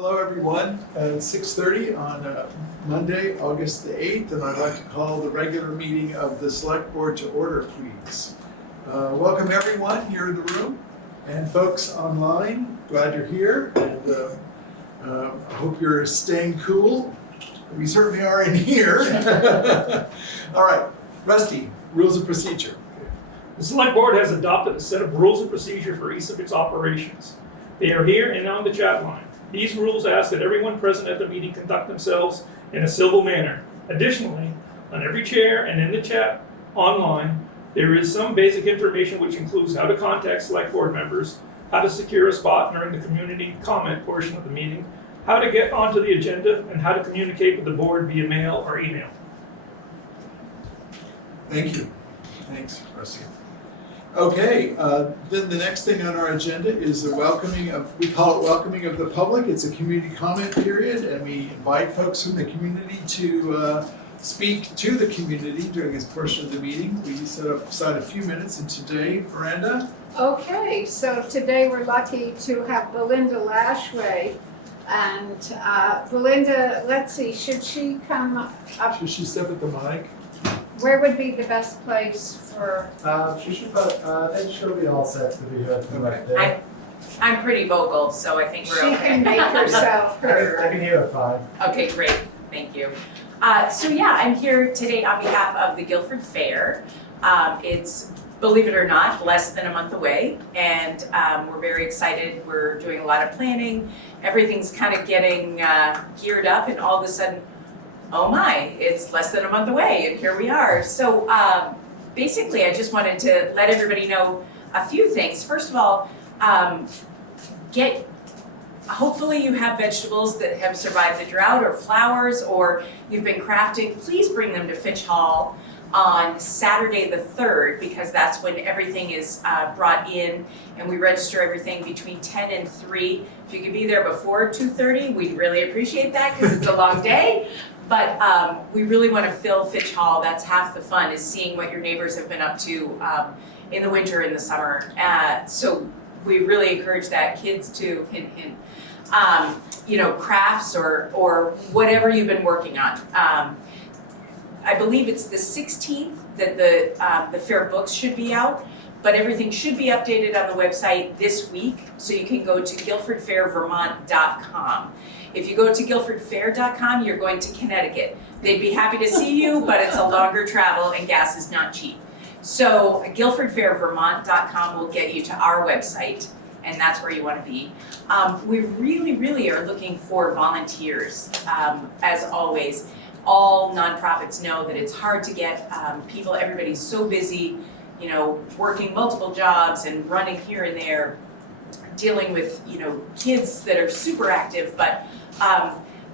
Hello everyone, it's 6:30 on Monday, August the 8th, and I'd like to call the regular meeting of the Select Board to order, please. Welcome everyone here in the room and folks online. Glad you're here, and I hope you're staying cool. We certainly are in here. All right, Rusty, rules of procedure. The Select Board has adopted a set of rules of procedure for each of its operations. They are here and on the chat line. These rules ask that everyone present at the meeting conduct themselves in a civil manner. Additionally, on every chair and in the chat online, there is some basic information which includes how to contact Select Board members, how to secure a spot during the community comment portion of the meeting, how to get onto the agenda, and how to communicate with the board via mail or email. Thank you. Thanks, Rusty. Okay, then the next thing on our agenda is the welcoming of, we call it welcoming of the public. It's a community comment period, and we invite folks from the community to speak to the community during this portion of the meeting. We set aside a few minutes, and today, Miranda? Okay, so today we're lucky to have Belinda Lashway. And Belinda, let's see, should she come up? Should she step at the mic? Where would be the best place for? She should, I think she'll be all set to be heard from right there. I'm pretty vocal, so I think we're She okay. can make herself I heard. can hear her fine. Okay, great, thank you. So yeah, I'm here today on behalf of the Guilford Fair. It's, believe it or not, less than a month away, and we're very excited. We're doing a lot of planning. Everything's kind of getting geared up, and all of a sudden, oh my, it's less than a month away, and here we are. So basically, I just wanted to let everybody know a few things. First of all, hopefully you have vegetables that have survived the drought, or flowers, or you've been crafting. Please bring them to Fitch Hall on Saturday the 3rd, because that's when everything is brought in, and we register everything between 10 and 3. If you could be there before 2:30, we'd really appreciate that, because it's a long day. But we really want to fill Fitch Hall. That's half the fun, is seeing what your neighbors have been up to in the winter and the summer. So we really encourage that. Kids too, hint, hint. Crafts or whatever you've been working on. I believe it's the 16th that the fair books should be out, but everything should be updated on the website this week, so you can go to guilfordfairvermont.com. If you go to guilfordfair.com, you're going to Connecticut. They'd be happy to see you, but it's a longer travel and gas is not cheap. So guilfordfairvermont.com will get you to our website, and that's where you want to be. We really, really are looking for volunteers, as always. All nonprofits know that it's hard to get people. Everybody's so busy, working multiple jobs and running here and there, dealing with, kids that are super active. But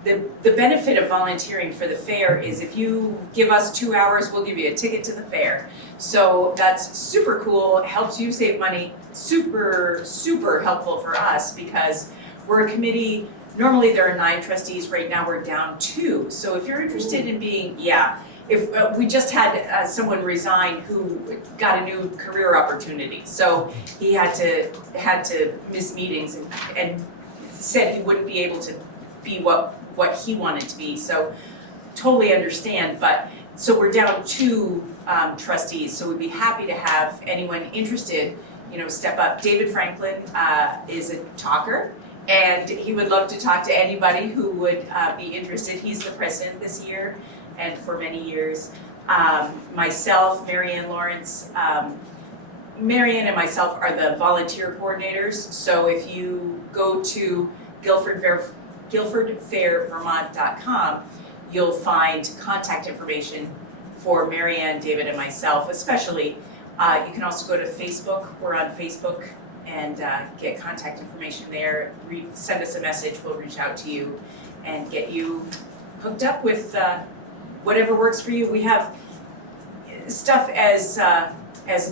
the benefit of volunteering for the fair is if you give us 2 hours, we'll give you a ticket to the fair. So that's super cool. It helps you save money. Super, super helpful for us, because we're a committee. Normally there are 9 trustees, right now we're down 2. So if you're interested in being, if we just had someone resign who got a new career opportunity. So he had to miss meetings and said he wouldn't be able to be what he wanted to be. So totally understand, but so we're down 2 trustees. So we'd be happy to have anyone interested, step up. David Franklin is a talker, and he would love to talk to anybody who would be interested. He's the president this year and for many years. Myself, Marianne Lawrence, Marianne and myself are the volunteer coordinators. So if you go to guilfordfairvermont.com, you'll find contact information for Marianne, David, and myself especially. You can also go to Facebook. We're on Facebook, and get contact information there. Send us a message, we'll reach out to you and get you hooked up with whatever works for you. We have stuff as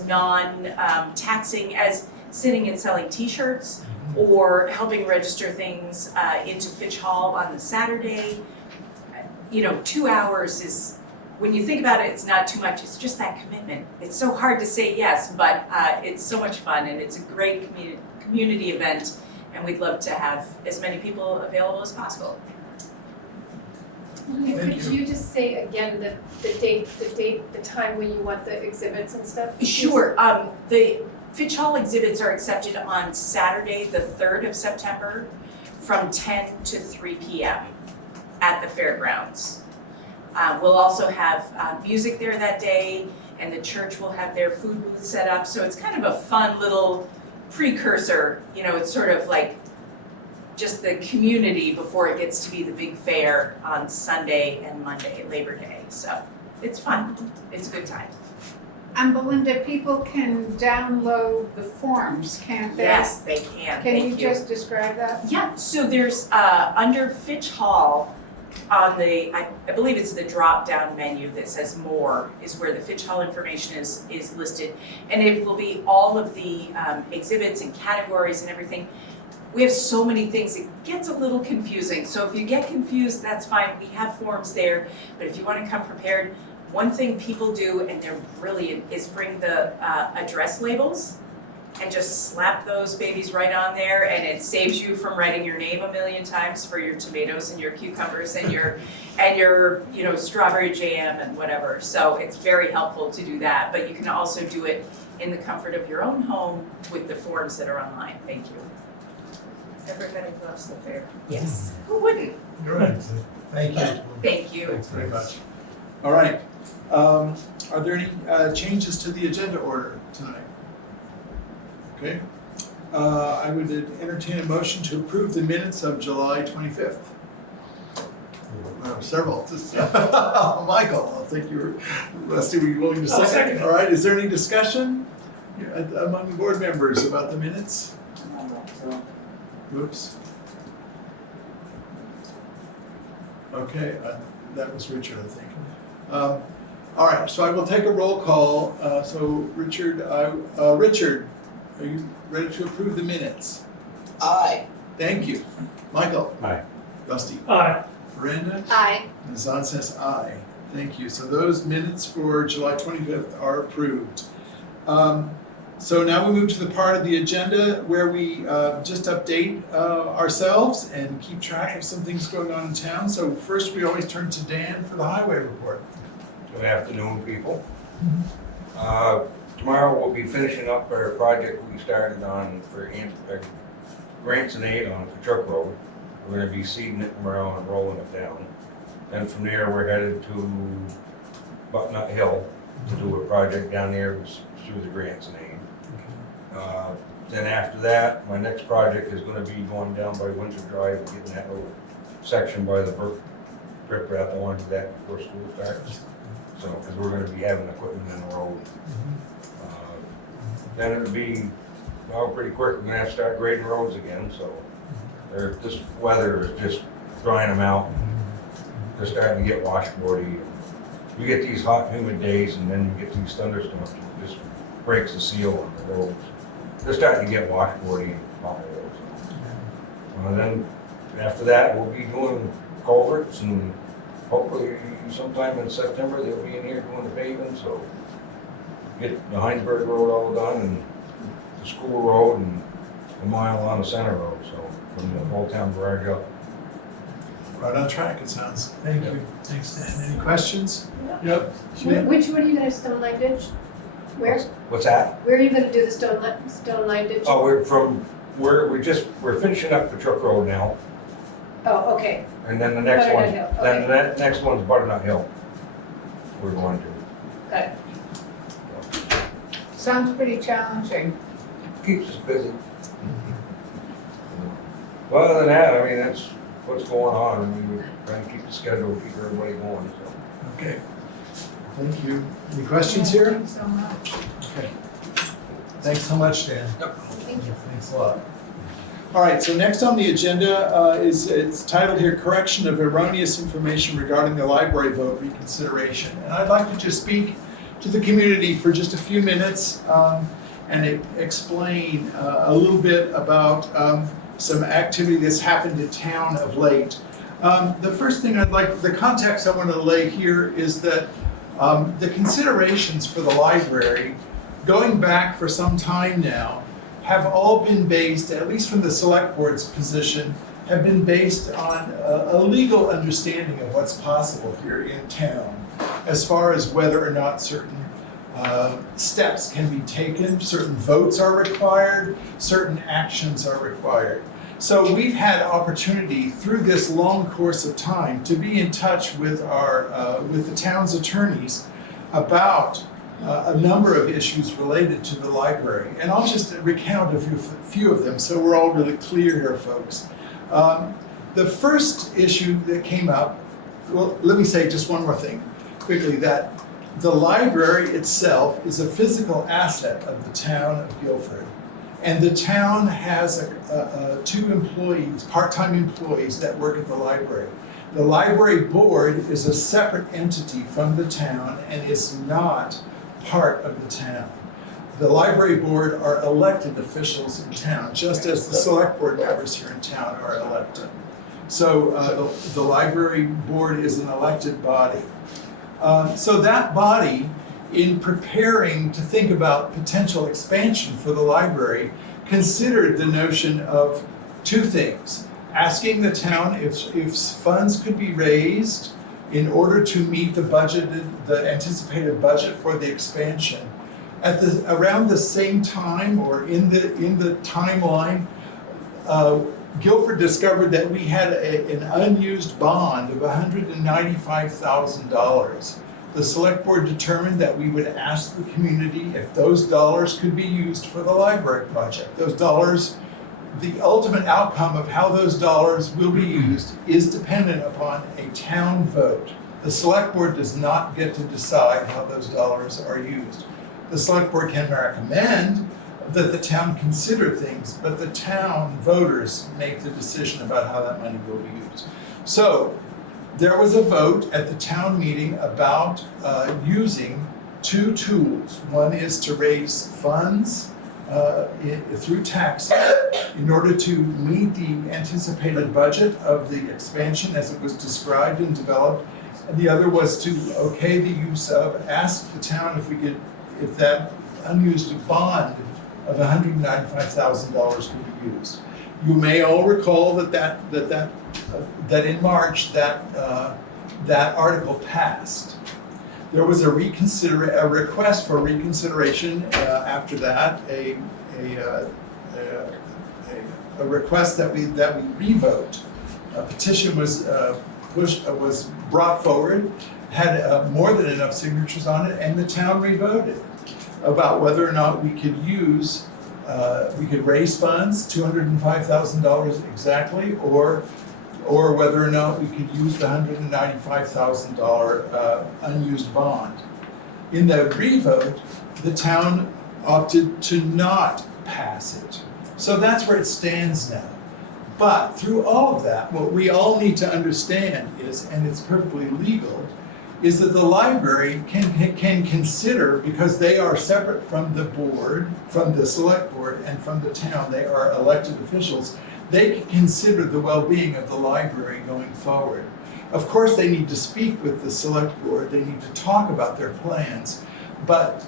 non-taxing as sitting and selling t-shirts, or helping register things into Fitch Hall on the Saturday. 2 hours is, when you think about it, it's not too much. It's just that commitment. It's so hard to say yes, but it's so much fun, and it's a great community event, and we'd love to have as many people available as possible. Thank Could you. you just say again the date, the time when you want the exhibits and stuff? Sure, the Fitch Hall exhibits are accepted on Saturday, the 3rd of September, from 10 to 3 p.m. at the fairgrounds. We'll also have music there that day, and the church will have their food booth set up, so it's kind of a fun little precursor, it's sort of like just the community before it gets to be the big fair on Sunday and Monday, Labor Day, so it's fun, it's a good time. And Belinda, people can download the forms, can't they? Yes, they can, Can you thank you. just describe that? Yeah, so there's, under Fitch Hall, on the, I believe it's the drop-down menu that says more, is where the Fitch Hall information is listed. And it will be all of the exhibits and categories and everything. We have so many things, it gets a little confusing. So if you get confused, that's fine, we have forms there. But if you wanna come prepared, one thing people do, and they're brilliant, is bring the address labels and just slap those babies right on there, and it saves you from writing your name a million times for your tomatoes and your cucumbers and your strawberry jam and whatever. So it's very helpful to do that, but you can also do it in the comfort of your own home with the forms that are online. Thank you. Everybody loves the fair. Yes. Who wouldn't? Good. Thank you. Thank you. Thanks very much. All right. Are there any changes to the agenda order tonight? Okay. I would entertain a motion to approve the minutes of July 25th. Several. Michael, I think you're, Rusty, were you willing to I'll second? second it. All right, is there any discussion among the board members about the minutes? Oops. Okay, that was Richard, I think. All right, so I will take a roll call. So Richard, Richard, are you ready to approve the minutes? Aye. Thank you. Michael? Aye. Rusty? Aye. Miranda? Aye. And Zahn says aye. Thank you. So those minutes for July 25th are approved. So now we move to the part of the agenda where we just update ourselves and keep track of some things going on in town. So first we always turn to Dan for the highway report. Good afternoon, people. Tomorrow we'll be finishing up our project we started on for grants and aid on Truck Road. We're gonna be seeding it tomorrow and rolling it down. Then from there, we're headed to Bucknut Hill to do a project down there through the grants and aid. Then after that, my next project is gonna be going down by Windsor Drive and getting that little section by the brook rip wrap. I want to do that before school starts. So, because we're gonna be having equipment in the road. Then it'll be, well, pretty quick, we're gonna have to start grading roads again, so. This weather is just drying them out. They're starting to get washboardy. You get these hot, humid days and then you get these thunderstorms, it just breaks the seal on the roads. They're starting to get washboardy and potholes. Then after that, we'll be doing culverts and hopefully sometime in September, they'll be in here doing the paving, so get the Heinsberg Road all done and the school road and a mile on the center road, so from the Old Town Garage up. Right on track, it sounds. Thank you. Thanks, Dan. Any questions? Yep. Which one are you gonna stone line ditch? Where? What's that? Where are you gonna do the stone line ditch? Oh, we're finishing up the truck road now, Oh, okay. and then the next Butternut one, Hill, then okay. the next one's Butternut Hill. We're going to. Got it. Sounds pretty challenging. Keeps us busy. Well, other than that, I mean, that's what's going on. I mean, we're trying to keep the schedule, keep everybody going, so. Okay. Thank you. Any questions here? Thanks so much. Okay. Thanks so much, Dan. Thank you. Thanks a lot. All right, so next on the agenda it's titled here, Correction of Erroneous Information Regarding the Library Vote Reconsideration. And I'd like to just speak to the community for just a few minutes and explain a little bit about some activity that's happened in town of late. The first thing the context I want to lay here is that the considerations for the library, going back for some time now, have all been based, at least from the select board's position, have been based on a legal understanding of what's possible here in town as far as whether or not certain steps can be taken, certain votes are required, certain actions are required. So we've had opportunity through this long course of time to be in touch with with the town's attorneys about a number of issues related to the library. And I'll just recount a few of them so we're all really clear here, folks. The first issue that came up, well, let me say just one more thing quickly, that the library itself is a physical asset of the town of Guilford. And the town has 2 employees, part-time employees that work at the library. The library board is a separate entity from the town and is not part of the town. The library board are elected officials in town, just as the select board members here in town are elected. So the library board is an elected body. So that body, in preparing to think about potential expansion for the library, considered the notion of 2 things. Asking the town if funds could be raised in order to meet the anticipated budget for the expansion. Around the same time, or in the timeline, Guilford discovered that we had an unused bond of $195,000. The select board determined that we would ask the community if those dollars could be used for the library project. Those dollars, the ultimate outcome of how those dollars will be used is dependent upon a town vote. The select board does not get to decide how those dollars are used. The select board can recommend that the town consider things, but the town voters make the decision about how that money will be used. So there was a vote at the town meeting about using 2 tools. One is to raise funds through taxes in order to meet the anticipated budget of the expansion as it was described and developed. And the other was to okay the use of, ask the town if that unused bond of $195,000 could be used. You may all recall that in March that article passed. There was a request for reconsideration after that, a request that we revote. A petition was brought forward, had more than enough signatures on it, and the town revoted about whether or not we could use, we could raise funds, $205,000 exactly, or whether or not we could use the $195,000 unused bond. In the revote, the town opted to not pass it. So that's where it stands now. But through all of that, what we all need to understand is, and it's perfectly legal, is that the library can consider, because they are separate from the board, from the select board, and from the town, they are elected officials, they can consider the well-being of the library going forward. Of course, they need to speak with the select board, they need to talk about their plans, but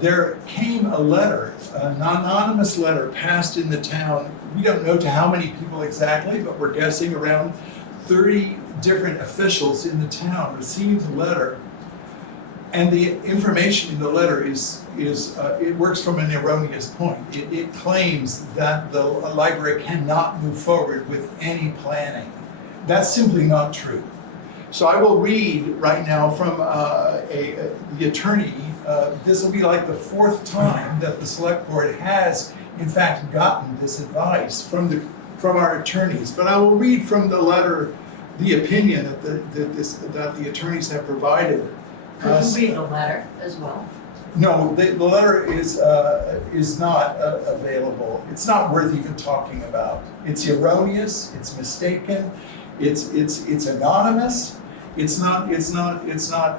there came a letter, an anonymous letter passed in the town. We don't know to how many people exactly, but we're guessing around 30 different officials in the town received the letter. And the information in the letter it works from an erroneous point. It claims that the library cannot move forward with any planning. That's simply not true. So I will read right now from the attorney. This will be like the 4th time that the select board has, in fact, gotten this advice from our attorneys. But I will read from the letter the opinion that the attorneys have provided. Could you read the letter as well? No, the letter is not available. It's not worth even talking about. It's erroneous. It's mistaken. It's anonymous. It's not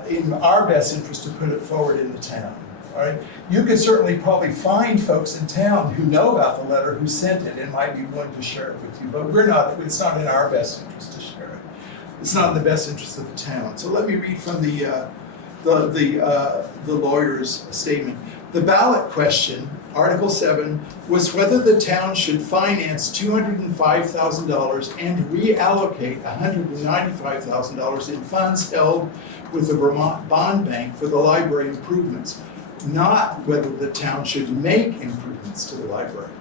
in our best interest to put it forward in the town. All right. You could certainly probably find folks in town who know about the letter, who sent it, and might be willing to share it with you. But we're not. It's not in our best interest to share it. It's not in the best interest of the town. So let me read from the lawyer's statement. The ballot question, Article 7, was whether the town should finance $205,000 and reallocate $195,000 in funds held with the Vermont Bond Bank for the library improvements, not whether the town should make improvements to the library.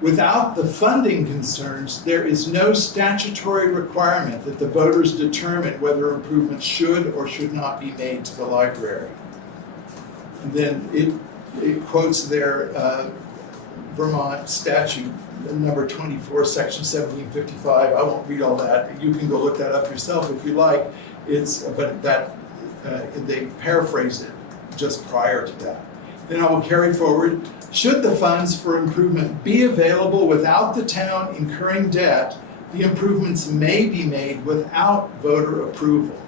Without the funding concerns, there is no statutory requirement that the voters determine whether improvements should or should not be made to the library. And then it quotes their Vermont statute, number 24, section 1755. I won't read all that. You can go look that up yourself if you like. They paraphrased it just prior to that. Then I will carry forward. Should the funds for improvement be available without the town incurring debt, the improvements may be made without voter approval.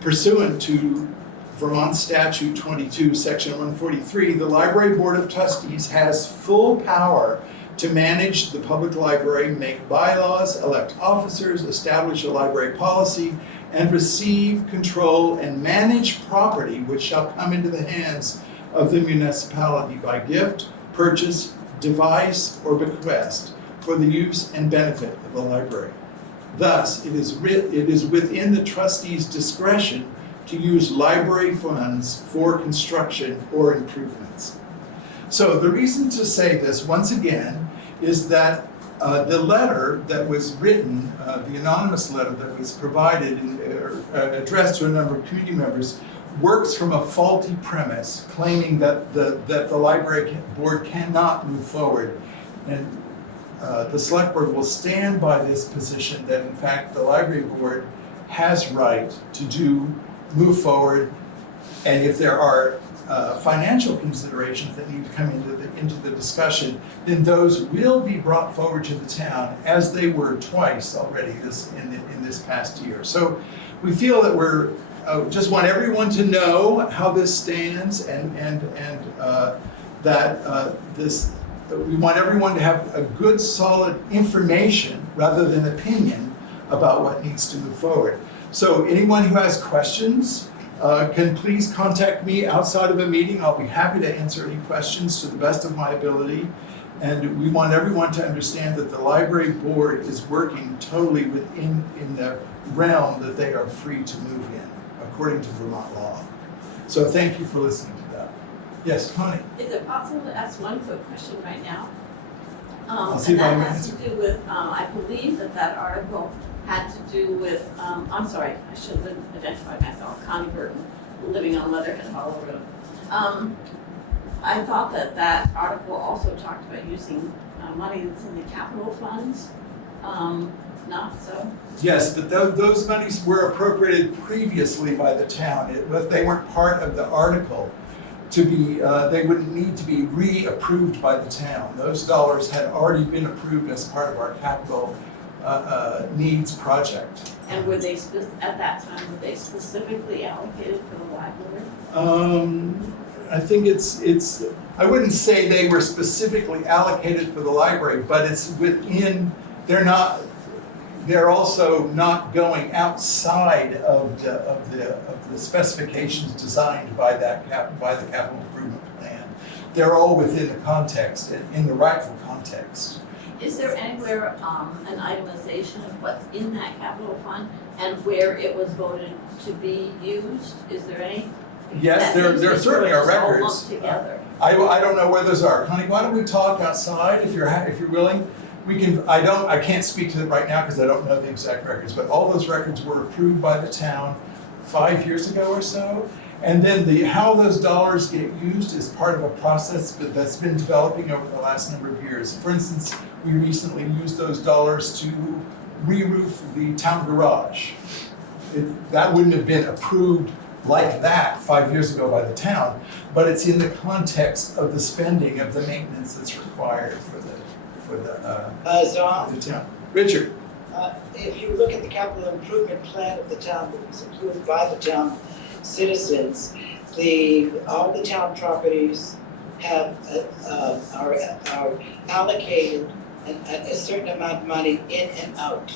Pursuant to Vermont Statute 22, Section 143, the Library Board of Trustees has full power to manage the public library, make bylaws, elect officers, establish a library policy, and receive, control, and manage property which shall come into the hands of the municipality by gift, purchase, device, or bequest for the use and benefit of the library. Thus, it is within the trustees' discretion to use library funds for construction or improvements. So the reason to say this, once again, is that the letter that was written, the anonymous letter that was provided and addressed to a number of community members, works from a faulty premise, claiming that the library board cannot move forward. And the select board will stand by this position that in fact the library board has right to move forward, and if there are financial considerations that need to come into the discussion, then those will be brought forward to the town, as they were twice already in this past year. So we feel that we're just want everyone to know how this stands, and that we want everyone to have a good, solid information rather than opinion about what needs to move forward. So anyone who has questions can please contact me outside of a meeting. I'll be happy to answer any questions to the best of my ability. And we want everyone to understand that the library board is working totally within the realm that they are free to move in, according to Vermont law. So thank you for listening to that. Yes, Connie? Is it possible to ask one quick question right now? I'll see if I can And that has to do with, I believe that article had to do with, I'm sorry, I should have identified myself, Connie Burton, living on Leatherhead Hollow Road. I thought that article also talked about using money that's in the capital funds, not so? Yes, but those monies were appropriated previously by the town, but they weren't part of the article to be, they wouldn't need to be reapproved by the town. Those dollars had already been approved as part of our capital needs project. And were they, at that time, were they specifically allocated for the library? I think it's, I wouldn't say they were specifically allocated for the library, but it's within, they're also not going outside of the specifications designed by the capital improvement plan. They're all within the context, in the rightful context. Is there anywhere an itemization of what's in that capital fund and where it was voted to be used? Is there any? Yes, there certainly are records. All lumped together. I don't know where those are. Connie, why don't we talk outside if you're willing? We can. I can't speak to it right now because I don't know the exact records. But all those records were approved by the town 5 years ago or so. And then how those dollars get used is part of a process that's been developing over the last number of years. For instance, we recently used those dollars to re-roof the town garage. That wouldn't have been approved like that 5 years ago by the town, but it's in the context of the spending of the maintenance that's required for the town. Richard? If you look at the capital improvement plan of the town that was approved by the town citizens, all the town properties are allocated a certain amount of money in and out.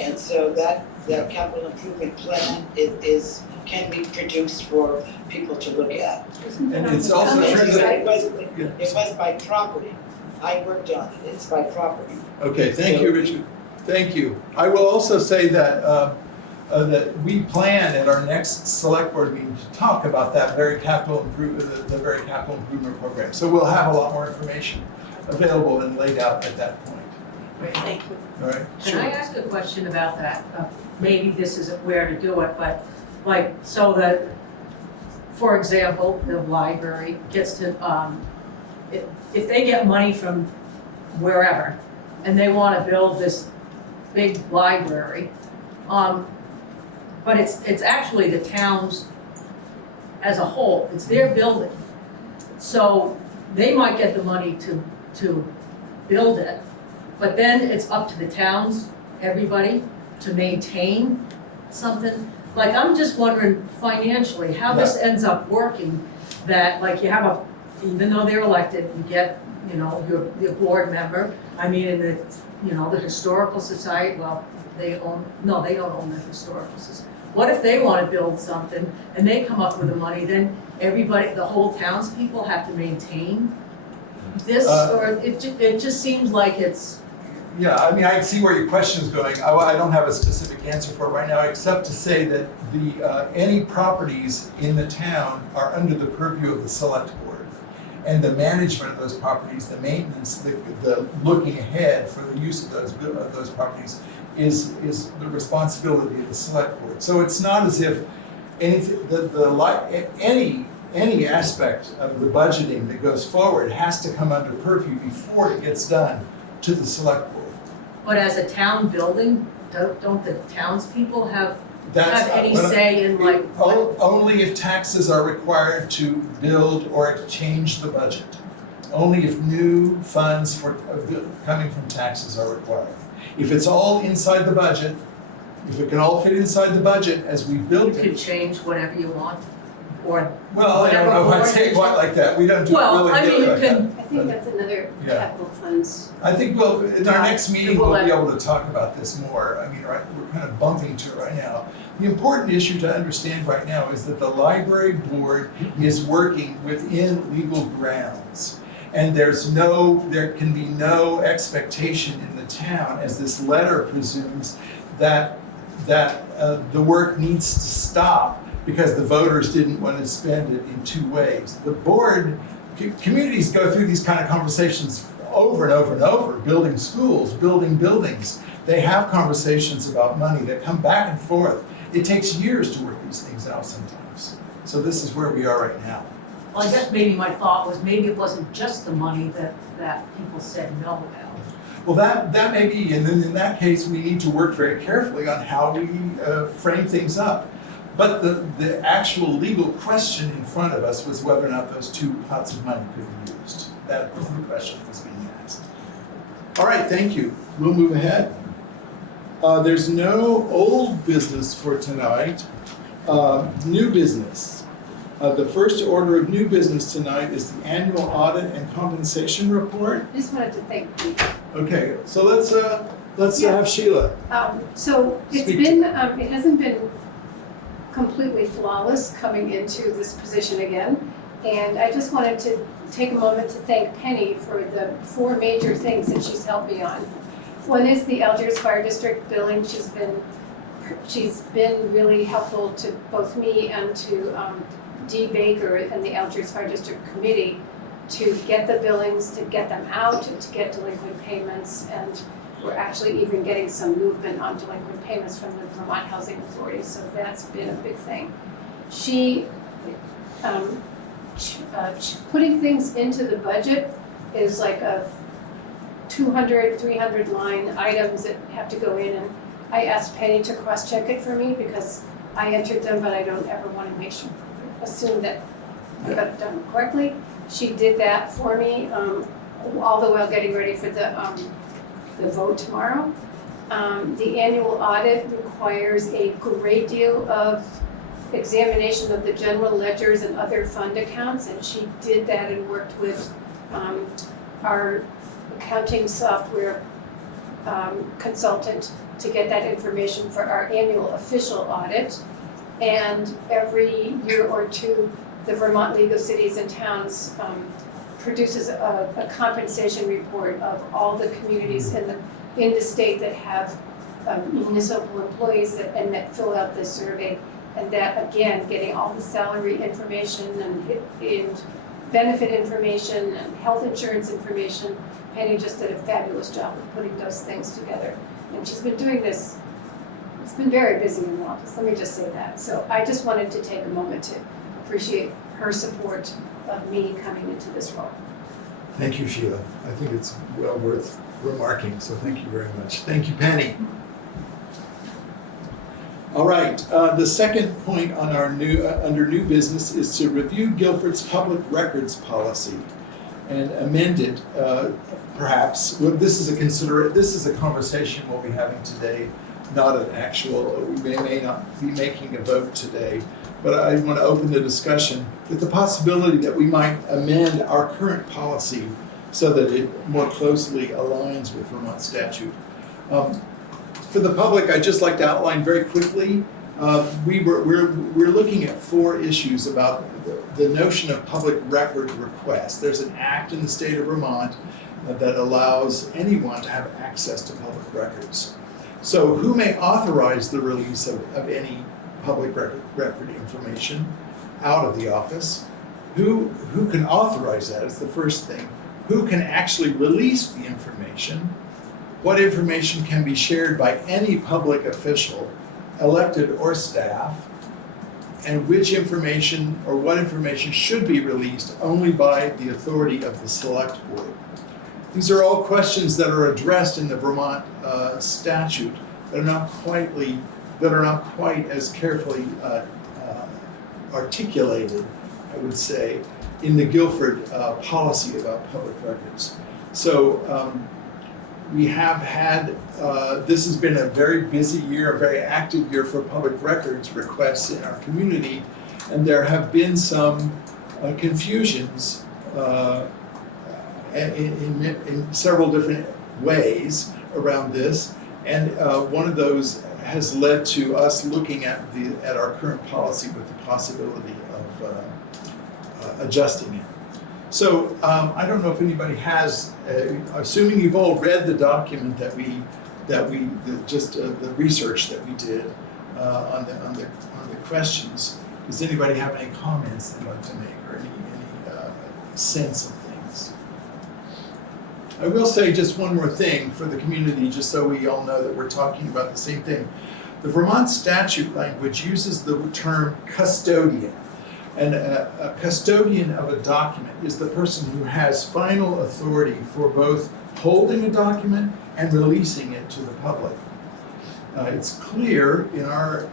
And so that capital improvement plan is can be produced for people to look at. And it's also true that, It was by property. I worked on it, it's by property. okay, thank you, Richard. Thank you. I will also say that, that we plan at our next select board meeting to talk about that very capital improvement, the very capital improvement program. So we'll have a lot more information available and laid out at that point. Great, thank you. All right? Can I ask a question about that? Maybe this isn't where to do it, but like, so that, for example, the library gets to, if they get money from wherever and they want to build this big library, but it's actually the town's as a whole, it's their building. So they might get the money to build it, but then it's up to the towns, everybody, to maintain something. Like, I'm just wondering financially, how this ends up working, that like you have even though they're elected, you get, you know, your board member. I mean, in the, you know, the historical society, well, they don't own the historical society. What if they want to build something and they come up with the money, then everybody, the whole townspeople have to maintain this, or it just seems like it's. Yeah, I mean, I see where your question is going. I don't have a specific answer for it right now, except to say that any properties in the town are under the purview of the select board. And the management of those properties, the maintenance, the looking ahead for the use of those properties is the responsibility of the select board. So it's not as if any aspect of the budgeting that goes forward has to come under purview before it gets done to the select board. But as a town building, don't the townspeople have That's any say in like what? Only if taxes are required to build or to change the budget. Only if new funds coming from taxes are required. If it's all inside the budget, if it can all fit inside the budget as we built You it. can change whatever you want, or Well, I don't know if I'd say it quite like that. We don't do it well, I mean, really you like that. can. I think that's another Yeah. capital funds. I think in our next meeting, We'll we'll be able to talk about this more. I mean, right, we're kind of bumping to it right now. The important issue to understand right now is that the library board is working within legal grounds. And there can be no expectation in the town, as this letter presumes, that the work needs to stop because the voters didn't want to spend it in two ways. The board, communities go through these kind of conversations over and over and over, building schools, building buildings. They have conversations about money that come back and forth. It takes years to work these things out sometimes. So this is where we are right now. Well, I guess maybe my thought was maybe it wasn't just the money that people said no about. Well, that may be, and then in that case, we need to work very carefully on how we frame things up. But the actual legal question in front of us was whether or not those two pots of money could be used. That was the question that was being asked. All right, thank you. We'll move ahead. There's no old business for tonight. New business. The first order of new business tonight is the annual audit and compensation report. I just wanted to thank you. Okay, so let's have Sheila. So it's Speak to been, it hasn't been completely flawless coming into this position again. And I just wanted to take a moment to thank Penny for the 4 major things that she's helped me on. One is the Algiers Fire District billing. She's been really helpful to both me and to Dee Baker and the Algiers Fire District Committee to get the billings, to get them out, and to get delinquent payments. And we're actually even getting some movement on delinquent payments from the Vermont Housing Authority, so that's been a big thing. She, putting things into the budget is like a 200, 300 line items that have to go in, and I asked Penny to cross-check it for me because I entered them, but I don't ever want to assume that I got it done correctly. She did that for me, all the while getting ready for the vote tomorrow. The annual audit requires a great deal of examination of the general ledgers and other fund accounts, and she did that and worked with our accounting software consultant to get that information for our annual official audit. And every year or two, the Vermont League of Cities and Towns produces a compensation report of all the communities in the state that have municipal employees that fill out this survey. And that, again, getting all the salary information and benefit information and health insurance information. Penny just did a fabulous job of putting those things together. And she's been doing this, it's been very busy in the office, let me just say that. So I just wanted to take a moment to appreciate her support of me coming into this role. Thank you, Sheila. I think it's well worth remarking, so thank you very much. Thank you, Penny. All right, the second point on our under new business is to review Guilford's public records policy and amend it, perhaps. Well, this is a conversation we'll be having today, not an actual. We may not be making a vote today, but I want to open the discussion with the possibility that we might amend our current policy so that it more closely aligns with Vermont statute. For the public, I'd just like to outline very quickly, we're looking at 4 issues about the notion of public record request. There's an act in the state of Vermont that allows anyone to have access to public records. So who may authorize the release of any public record information out of the office? Who can authorize that is the first thing. Who can actually release the information? What information can be shared by any public official, elected or staff, and which information or what information should be released only by the authority of the Selectboard. These are all questions that are addressed in the Vermont statute that are not quite as carefully articulated, I would say, in the Guilford policy about public records. So we have had, this has been a very busy year, a very active year for public records requests in our community, and there have been some confusions in several different ways around this, and one of those has led to us looking at our current policy with the possibility of adjusting it. So I don't know if anybody has, assuming you've all read the document that the research that we did on the questions. Does anybody have any comments they'd like to make or any sense of things? I will say just one more thing for the community, just so we all know that we're talking about the same thing. The Vermont statute language uses the term custodian. And a custodian of a document is the person who has final authority for both holding a document and releasing it to the public. It's clear in our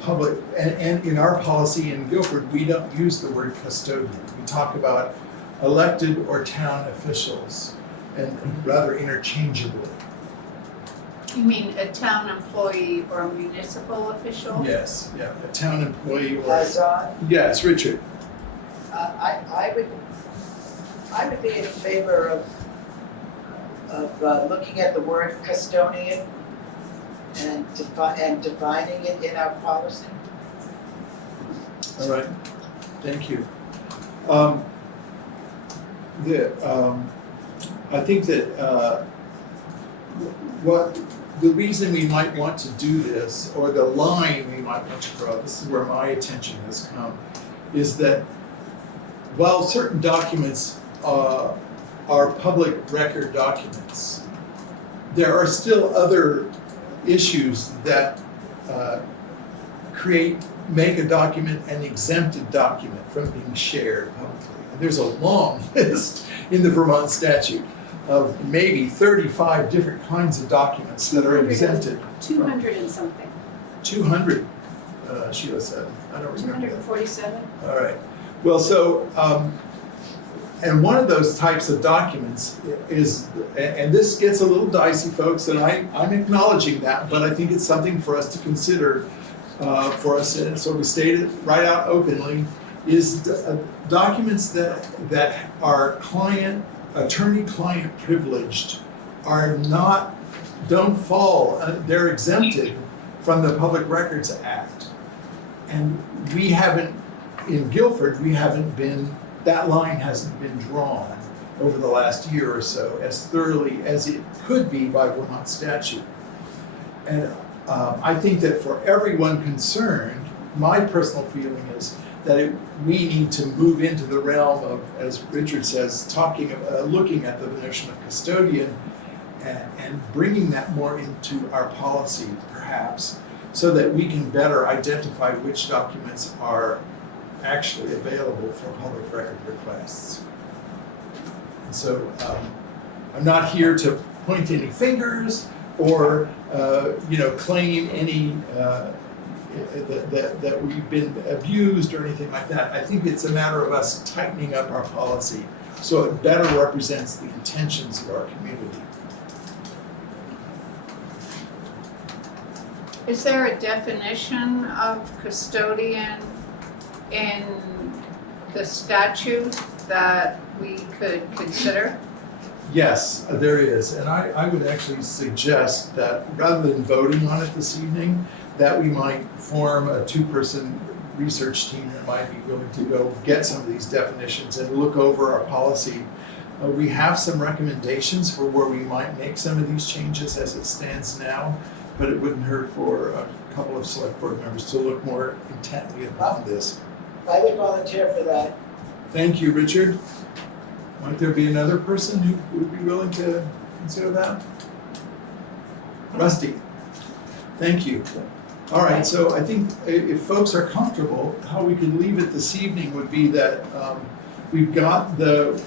public and in our policy in Guilford, we don't use the word custodian. We talk about elected or town officials, and rather interchangeably. You mean a town employee or a municipal official? Yes, yeah, a town employee or. Don? Yes, Richard. I would be in favor of looking at the word custodian and defining it in our policy. All right, thank you. I think that the reason we might want to do this, or the line we might want to draw, this is where my attention has come, is that while certain documents are public record documents, there are still other issues that make a document an exempted document from being shared publicly. And there's a long list in the Vermont statute of maybe 35 different kinds of documents that are exempted. 200 and something. 200, Sheila said. I don't remember that. 247. All right. Well, so, and one of those types of documents is, and this gets a little dicey, folks, and I'm acknowledging that, but I think it's something for us to consider for us, and so we state it right out openly, is documents that are attorney-client privileged don't fall, they're exempted from the Public Records Act. And we haven't, in Guilford, that line hasn't been drawn over the last year or so as thoroughly as it could be by Vermont statute. And I think that for everyone concerned, my personal feeling is that we need to move into the realm of, as Richard says, looking at the notion of custodian and bringing that more into our policy, perhaps, so that we can better identify which documents are actually available for public record requests. And so I'm not here to point any fingers or claim any that we've been abused or anything like that. I think it's a matter of us tightening up our policy so it better represents the intentions of our community. Is there a definition of custodian in the statute that we could consider? Yes, there is, and I would actually suggest that rather than voting on it this evening, that we might form a two-person research team that might be willing to go get some of these definitions and look over our policy. We have some recommendations for where we might make some of these changes as it stands now, but it wouldn't hurt for a couple of select board members to look more intently upon this. I would volunteer for that. Thank you, Richard. Might there be another person who would be willing to consider that? Rusty, thank you. All right, so I think if folks are comfortable, how we can leave it this evening would be that we've got the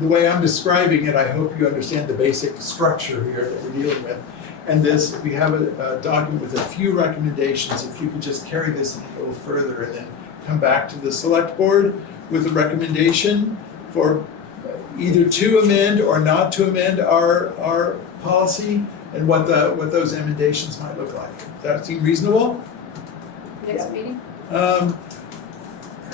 way I'm describing it, I hope you understand the basic structure here that we're dealing with. And we have a document with a few recommendations. If you could just carry this a little further and then come back to the select board with a recommendation for either to amend or not to amend our policy and what those emendations might look like. Does that seem reasonable? Next meeting?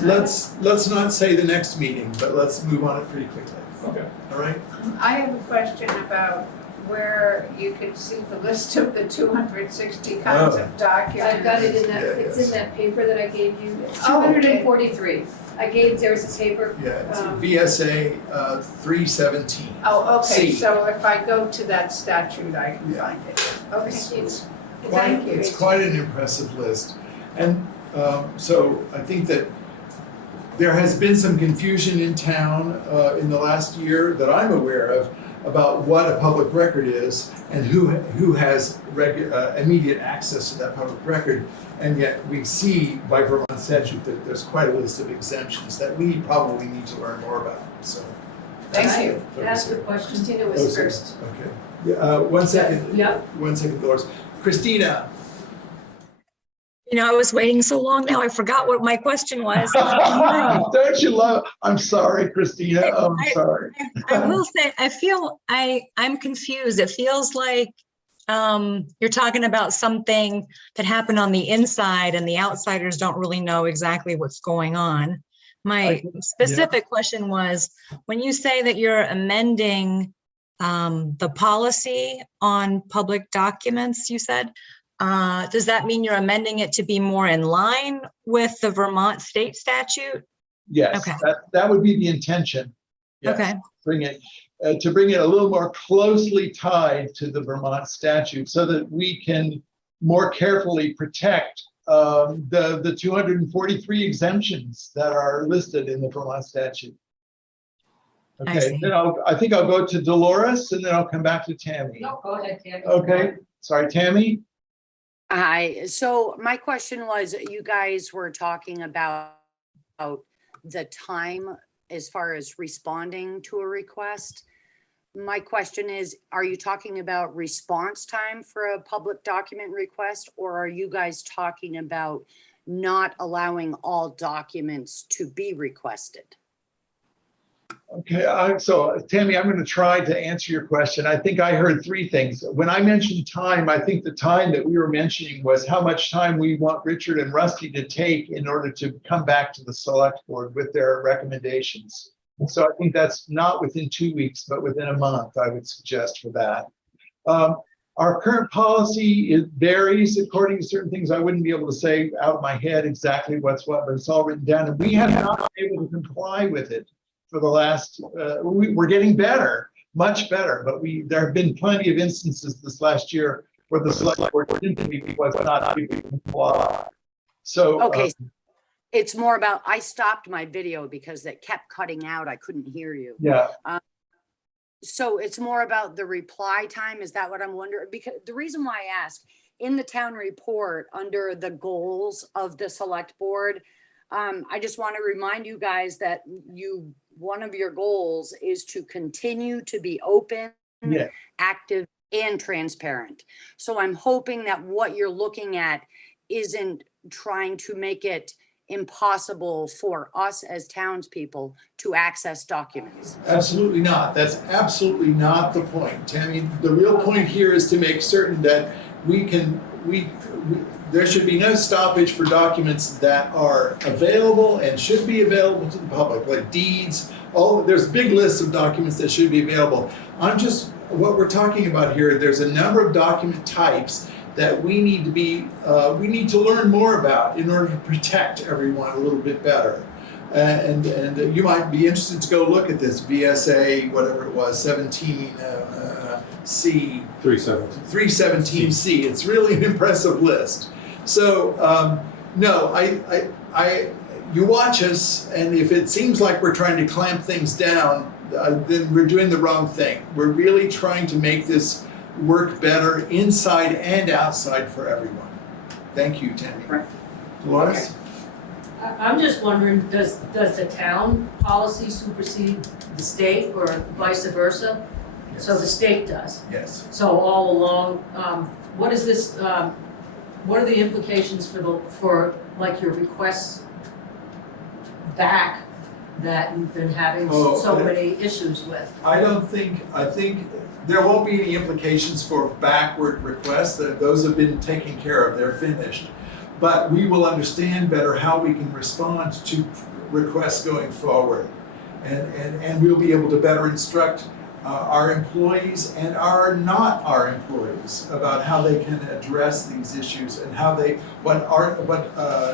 Let's not say the next meeting, but let's move on it pretty quickly. Okay. All right? I have a question about where you can see the list of the 260 kinds of documents. I've got it in that, Yeah, it's yes. in that paper that I gave you, Oh, okay. 243. There was a paper. Yeah, it's V.S.A. 317. Oh, okay, C. so if I go to that statute, I can find it. Okay, It's thank you. It's quite an impressive list. And so I think that there has been some confusion in town in the last year that I'm aware of about what a public record is and who has immediate access to that public record. And yet we see by Vermont statute that there's quite a list of exemptions that we probably need to learn more about. So Thank you. Ask the question. Christina was first. Okay. Yeah, one second. Yeah. 1 second, Dolores. Christina. You know, I was waiting so long now, I forgot what my question was. Don't you love? I'm sorry, Christina. I'm sorry. I will say, I'm confused. It feels like you're talking about something that happened on the inside and the outsiders don't really know exactly what's going on. My specific question was, when you say that you're amending the policy on public documents, you said, does that mean you're amending it to be more in line with the Vermont state statute? Yes, Okay. that would be the intention. Yes. Okay. Bring it a little more closely tied to the Vermont statute so that we can more carefully protect the 243 exemptions that are listed in the Vermont statute. I Okay, see. then I think I'll go to Dolores and then I'll come back to Tammy. No, go ahead, Tammy. Okay, sorry, Tammy. Hi, so my question was, you guys were talking about the time as far as responding to a request. My question is, are you talking about response time for a public document request, or are you guys talking about not allowing all documents to be requested? Okay, so Tammy, I'm going to try to answer your question. I think I heard three things. When I mentioned time, I think the time that we were mentioning was how much time we want Richard and Rusty to take in order to come back to the select board with their recommendations. So I think that's not within 2 weeks, but within a month, I would suggest for that. Our current policy, it varies according to certain things. I wouldn't be able to say out of my head exactly what's what, but it's all written down. And we have not been able to comply with it for the last, we're getting better, much better, but there have been plenty of instances this last year where the select board simply was not able to comply. So, Okay, it's more about, I stopped my video because it kept cutting out. I couldn't hear you. yeah, So it's more about the reply time. Is that what I'm wondering? Because the reason why I ask, in the town report, under the goals of the select board, I just want to remind you guys that one of your goals is to continue to be open, yeah. active, and transparent. So I'm hoping that what you're looking at isn't trying to make it impossible for us as townspeople to access documents. Absolutely not. That's absolutely not the point, Tammy. The real point here is to make certain that there should be no stoppage for documents that are available and should be available to the public, like deeds. There's big lists of documents that should be available. What we're talking about here, there's a number of document types that we need to learn more about in order to protect everyone a little bit better. And you might be interested to go look at this V.S.A, whatever it was, 17 C. 317 C. It's really an impressive list. So no, you watch us, and if it seems like we're trying to clamp things down, then we're doing the wrong thing. We're really trying to make this work better inside and outside for everyone. Thank you, Tammy. Right. Dolores? I'm just wondering, does the town policy supersede the state or vice versa? Yes. So the state does. Yes. So all along, what is this, what are the implications for like your requests back that you've been having so many issues with? I think there won't be any implications for backward requests. Those have been taken care of, they're finished. But we will understand better how we can respond to requests going forward. And we'll be able to better instruct our employees and not our employees about how they can address these issues and what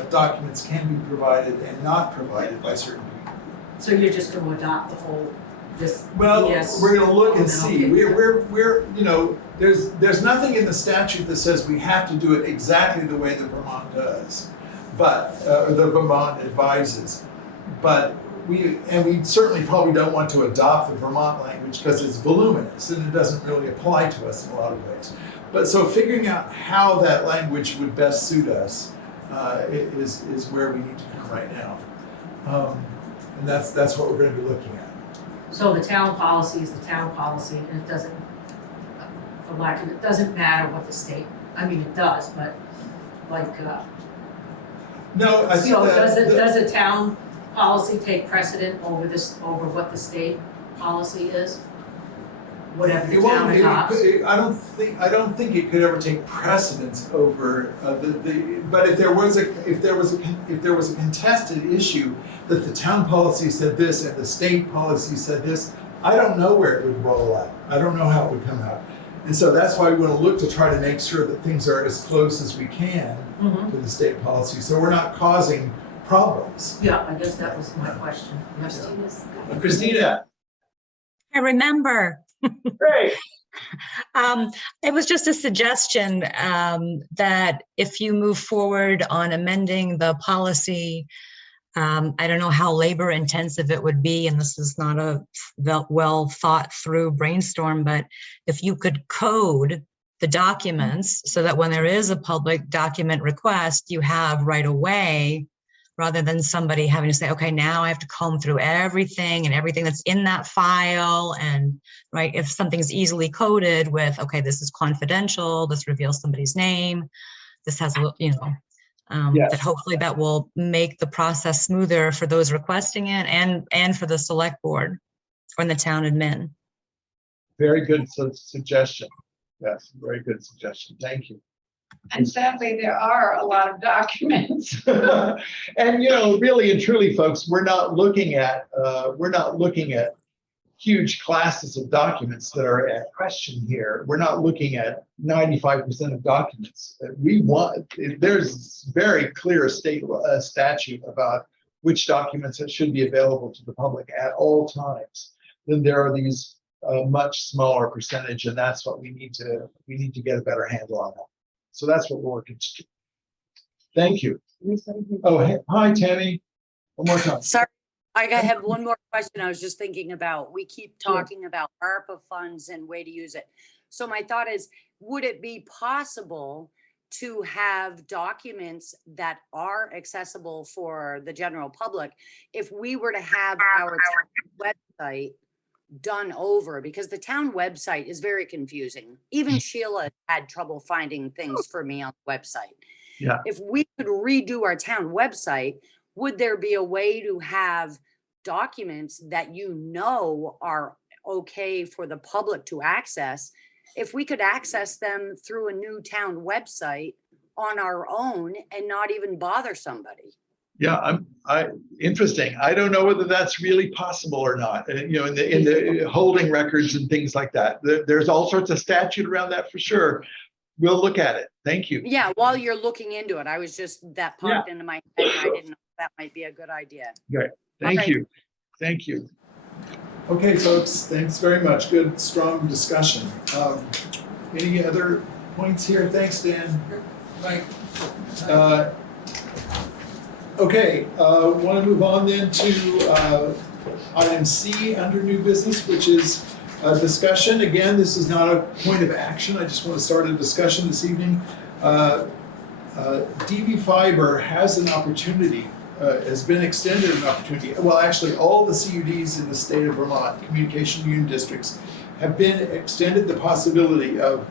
documents can be provided and not provided by certain people. So you're just going to adopt the whole, Well, yes. we're going to look and then I'll see. get We're there's nothing in the statute that says we have to do it exactly the way the Vermont does, but the Vermont advises. But we certainly probably don't want to adopt the Vermont language because it's voluminous and it doesn't really apply to us in a lot of ways. But so figuring out how that language would best suit us is where we need to come right now, and that's what we're going to be looking at. So the town policy is the town policy, and it doesn't, it doesn't matter what the state, I mean, it does, but like, No, I think so that does a town policy take precedent over what the state policy is? Whatever the town adopts? I don't think it could ever take precedence over but if there was a contested issue that the town policy said this and the state policy said this, I don't know where it would roll out. I don't know how it would come out. And so that's why we want to look to try to make sure that things are as close as we can to the state policy, so we're not causing problems. Yeah, I guess that was my question. Christina. I remember. Great. It was just a suggestion that if you move forward on amending the policy, I don't know how labor intensive it would be, and this is not a well thought through brainstorm, but if you could code the documents so that when there is a public document request, you have right away, rather than somebody having to say, okay, now I have to comb through everything and everything that's in that file. And right, if something's easily coded with, okay, this is confidential, this reveals somebody's name, this has, Yes. that hopefully that will make the process smoother for those requesting it and for the select board or the town admin. Very good suggestion. Yes, very good suggestion. Thank you. And sadly, there are a lot of documents. And really and truly, folks, we're not looking at huge classes of documents that are at question here. We're not looking at 95% of documents. There's very clear state statute about which documents that should be available to the public at all times. Then there are these much smaller percentage, and that's what we need to get a better handle on that. So that's what we're working to do. Thank you. Oh, hey, hi, Tammy. One more time. Sorry, I have one more question I was just thinking about. We keep talking about ARPA funds and way to use it. So my thought is, would it be possible to have documents that are accessible for the general public if we were to have our town website done over? Because the town website is very confusing. Even Sheila had trouble finding things for me on the website. Yeah. If we could redo our town website, would there be a way to have documents that you know are okay for the public to access? If we could access them through a new town website on our own and not even bother somebody. Yeah, interesting. I don't know whether that's really possible or not. In the holding records and things like that. There's all sorts of statute around that for sure. We'll look at it. Thank you. Yeah, while you're looking into it, that popped into my head and I didn't know if that might be a good idea. Great. Thank you. Thank you. Okay, folks, thanks very much. Good, strong discussion. Any other points here? Thanks, Dan. Right. Okay, want to move on then to item C under new business, which is discussion. Again, this is not a point of action. I just want to start a discussion this evening. DVFiber has an opportunity, has been extended an opportunity. Well, actually, all the CUDs in the state of Vermont, communication union districts, have been extended the possibility of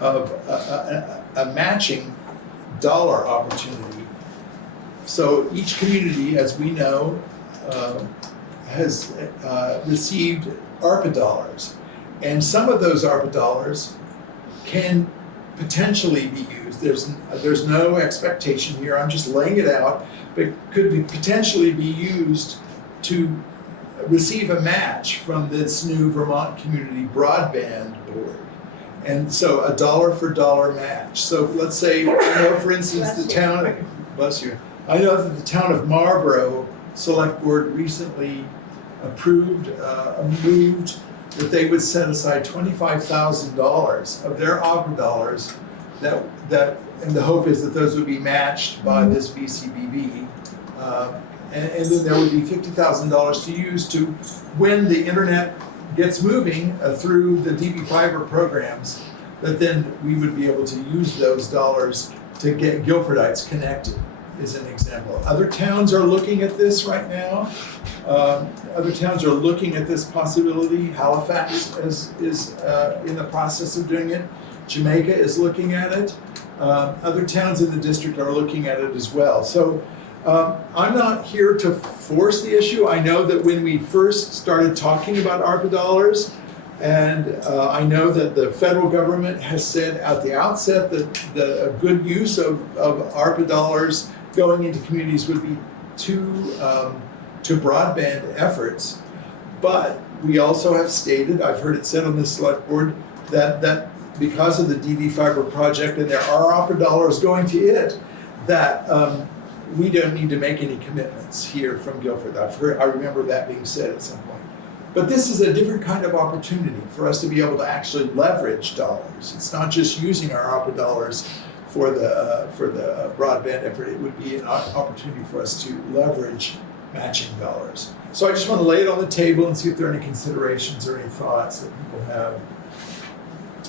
a matching dollar opportunity. So each community, as we know, has received ARPA dollars. And some of those ARPA dollars can potentially be used. There's no expectation here, I'm just laying it out, but could potentially be used to receive a match from this new Vermont Community Broadband Board. And so a dollar for dollar match. So let's say, for instance, the town, bless you. I know that the town of Marlboro Selectboard recently moved that they would set aside $25,000 of their ARPA dollars and the hope is that those would be matched by this VCBB. And then there would be $50,000 to use to, when the internet gets moving through the DVFiber programs, that then we would be able to use those dollars to get Guilfordites connected, is an example. Other towns are looking at this right now. Other towns are looking at this possibility. Halifax is in the process of doing it. Jamaica is looking at it. Other towns in the district are looking at it as well. So I'm not here to force the issue. I know that when we first started talking about ARPA dollars, and I know that the federal government has said at the outset that a good use of ARPA dollars going into communities would be to broadband efforts. But we also have stated, I've heard it said on this select board, that because of the DVFiber project and there are ARPA dollars going to it, that we don't need to make any commitments here from Guilford. I remember that being said at some point. But this is a different kind of opportunity for us to be able to actually leverage dollars. It's not just using our ARPA dollars for the broadband effort. It would be an opportunity for us to leverage matching dollars. So I just want to lay it on the table and see if there are any considerations or any thoughts that people have.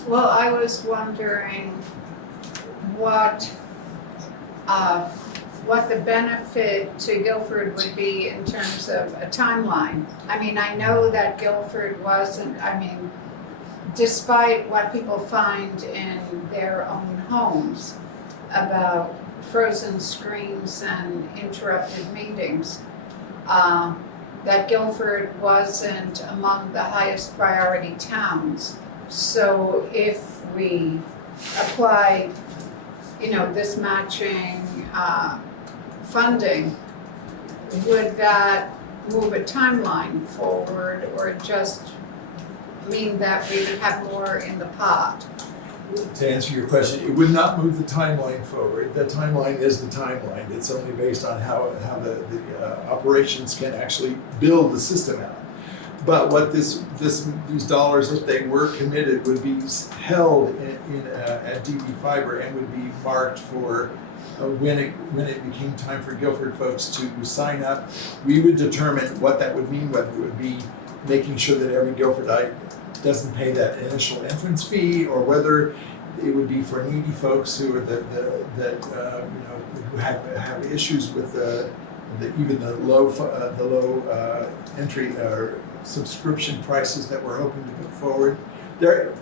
Well, I was wondering what the benefit to Guilford would be in terms of a timeline. I mean, I know that Guilford wasn't, despite what people find in their own homes about frozen screens and interrupted meetings, that Guilford wasn't among the highest priority towns. So if we apply, this matching funding, would that move a timeline forward or just mean that we would have more in the pot? To answer your question, it would not move the timeline forward. The timeline is the timeline. It's only based on how the operations can actually build the system out. But what these dollars, if they were committed, would be held at DVFiber and would be marked for when it became time for Guilford folks to sign up. We would determine what that would mean, whether it would be making sure that every Guilfordite doesn't pay that initial entrance fee, or whether it would be for needy folks who are who have issues with even the low entry or subscription prices that we're hoping to put forward. The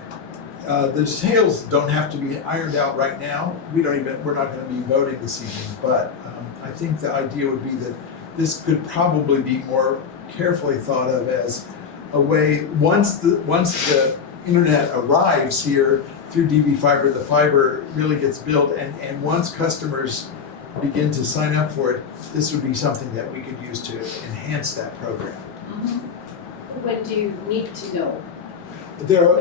details don't have to be ironed out right now. We're not going to be voting this evening, but I think the idea would be that this could probably be more carefully thought of as a way, once the internet arrives here through DVFiber, the fiber really gets built, and once customers begin to sign up for it, this would be something that we could use to enhance that program. When do you need to know? Let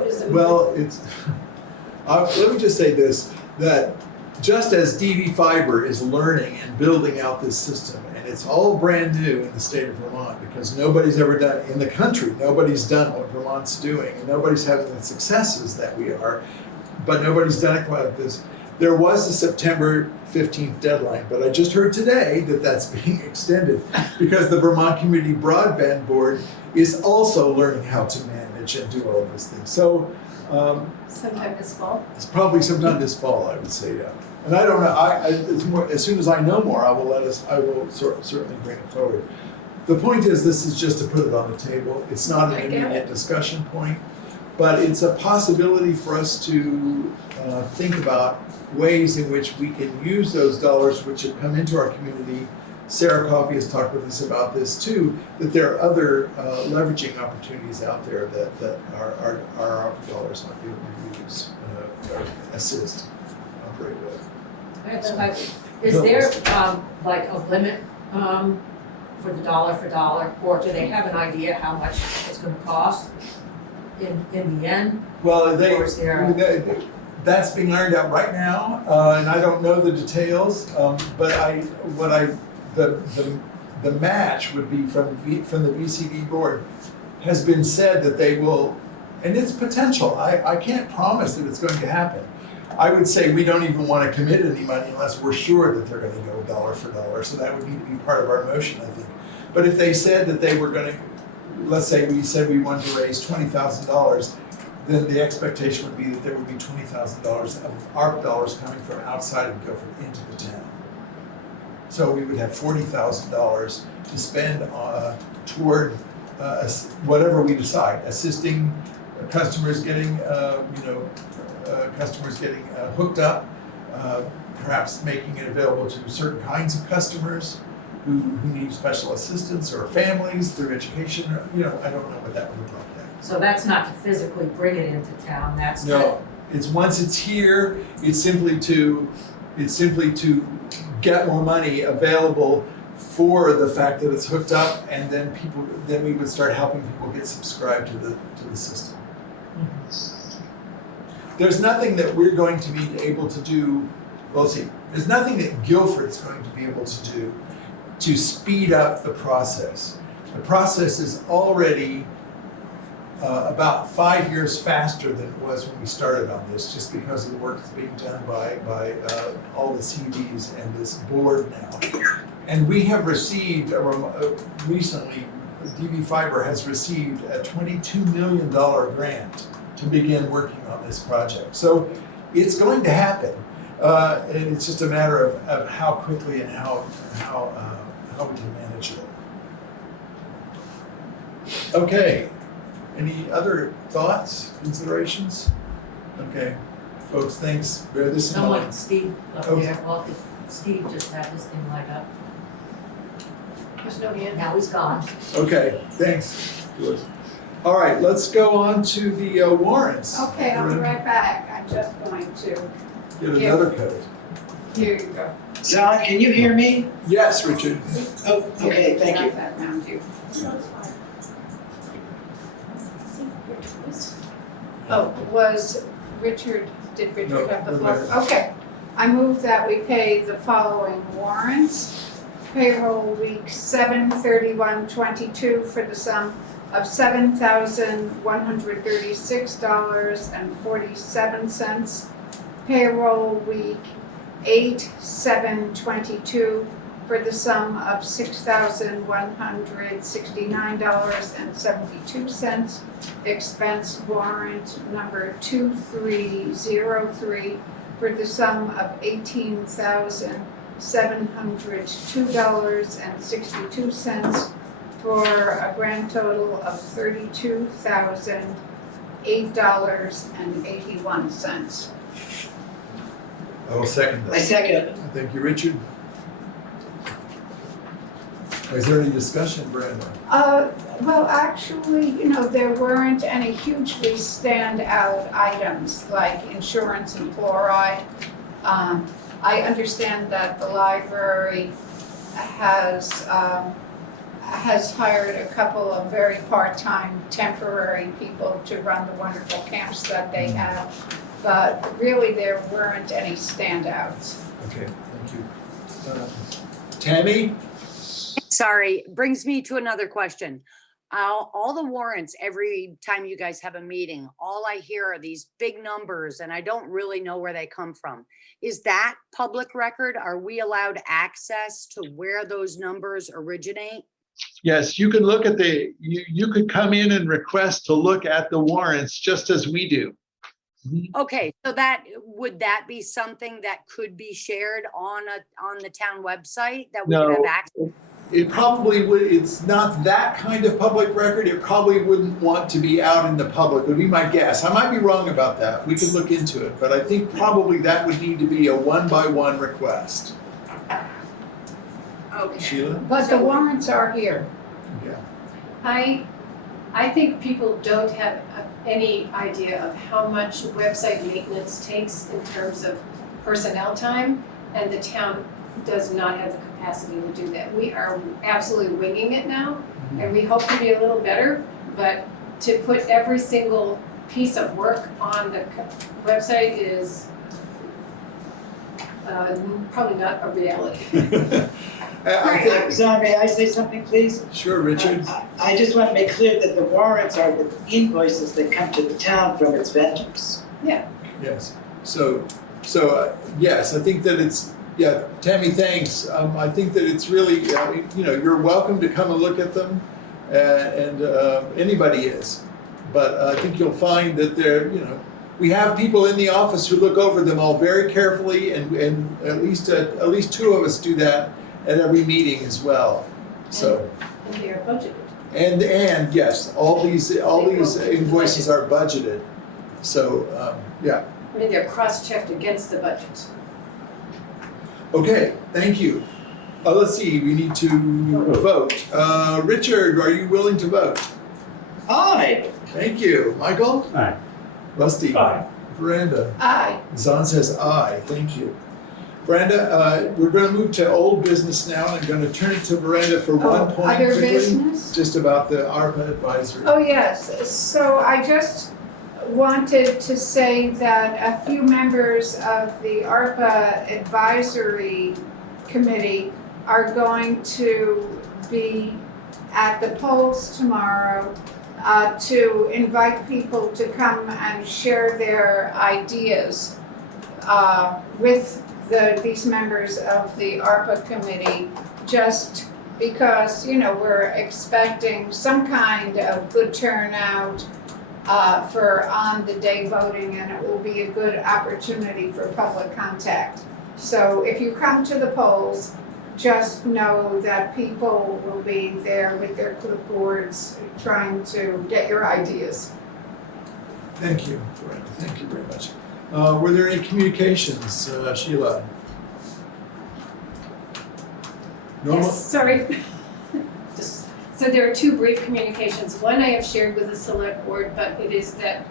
me just say this, that just as DVFiber is learning and building out this system, and it's all brand new in the state of Vermont because nobody's ever done, in the country, nobody's done what Vermont's doing, and nobody's having the successes that we are, but nobody's done it quite like this. There was a September 15th deadline, but I just heard today that that's being extended because the Vermont Community Broadband Board is also learning how to manage and do all of those things. So Sometime this fall? it's probably sometime this fall, I would say, yeah. And I don't know, as soon as I know more, I will certainly bring it forward. The point is, this is just to put it on the table. It's not an immediate discussion point, but it's a possibility for us to think about ways in which we can use those dollars which have come into our community. Sarah Coffey has talked with us about this too, that there are other leveraging opportunities out there that our dollars might be able to use, or assist, operate with. Is there like a limit for the dollar for dollar, or do they have an idea how much it's going to cost in the end? Well, Or is there that's being ironed out right now, and I don't know the details. But the match would be from the VCD board has been said that they will, and it's potential. I can't promise that it's going to happen. I would say we don't even want to commit any money unless we're sure that they're going to go dollar for dollar. So that would need to be part of our motion, I think. But if they said that they were going to, let's say we said we wanted to raise $20,000, then the expectation would be that there would be $20,000 of ARP dollars coming from outside of Guilford into the town. So we would have $40,000 to spend toward whatever we decide, assisting customers getting, hooked up, perhaps making it available to certain kinds of customers who need special assistance, or families through education. I don't know what that would look like yet. So that's not to physically bring it into town, that's No, it's once it's here, it's simply to get more money available for the fact that it's hooked up, and then we would start helping people get subscribed to the system. There's nothing that we're going to be able to do, there's nothing that Guilford's going to be able to do to speed up the process. The process is already about 5 years faster than it was when we started on this, just because of the work that's being done by all the CVs and this board now. And we have received, recently, DVFiber has received a $22 million grant to begin working on this project. So it's going to happen. And it's just a matter of how quickly and how we can manage it. Okay. Any other thoughts, considerations? Okay, folks, thanks. Bear this in mind. Steve up there, well, Steve just had his thing light up. There's no hand. Now he's gone. Okay, thanks, George. All right, let's go on to the warrants. Okay, I'll be right back. I'm just going to Get another code. Here you go. John, can you hear me? Yes, Richard. Oh, okay, thank you. Not that round you. Oh, was Richard, did No, Richard have the no floor? matter. Okay. I move that we pay the following warrants. Payroll week 7/31/22 for the sum of $7,136.47. Payroll week 8/7/22 for the sum of $6,169.72. Expense warrant number 2303 for the sum of $18,702.62 for a grand total of $32,008.81. I will second I that. second. Thank you, Richard. Is there any discussion, Brenda? Well, actually, there weren't any hugely standout items like insurance and fluoride. I understand that the library has hired a couple of very part-time temporary people to run the wonderful camps that they have, but really there weren't any standouts. Okay, thank you. Tammy? Sorry, brings me to another question. All the warrants, every time you guys have a meeting, all I hear are these big numbers and I don't really know where they come from. Is that public record? Are we allowed access to where those numbers originate? Yes, you can look at you could come in and request to look at the warrants just as we do. Okay, so would that be something that could be shared on the town website that we could No. have access? It probably would, it's not that kind of public record. It probably wouldn't want to be out in the public, would be my guess. I might be wrong about that. We could look into it, but I think probably that would need to be a one-by-one request. Okay. Sheila? But the warrants are here. Yeah. I think people don't have any idea of how much website maintenance takes in terms of personnel time, and the town does not have the capacity to do that. We are absolutely winging it now, and we hope to be a little better, but to put every single piece of work on the website is probably not a reality. I think, John, may I say something, please? sure, Richard. I just want to make clear that the warrants are the invoices that come to the town from its vendors. Yes. So yes, I think that it's, yeah, Tammy, thanks. I think that it's really, you're welcome to come and look at them, and anybody is. But I think you'll find that we have people in the office who look over them all very carefully, and at least two of us do that at every meeting as well. So. And they are budgeted. And yes, all these invoices are budgeted. So yeah. I mean, they're cross-checked against the budgets. Okay, thank you. Let's see, we need to vote. Richard, are you willing to vote? Aye. Thank you. Michael? Aye. Rusty? Aye. Veranda? Aye. Zahn says aye. Thank you. Veranda, we're going to move to old business now. I'm going to turn it to Veranda for one point Other quickly. business? Just about the ARPA advisory. Oh, yes. So I just wanted to say that a few members of the ARPA Advisory Committee are going to be at the polls tomorrow to invite people to come and share their ideas with these members of the ARPA Committee, just because, we're expecting some kind of good turnout for on-the-day voting, and it will be a good opportunity for public contact. So if you come to the polls, just know that people will be there with their clipboards trying to get your ideas. Thank you, Veranda. Thank you very much. Were there any communications, Sheila? Normal? Yes, sorry. So there are two brief communications. One I have shared with the select board, but it is that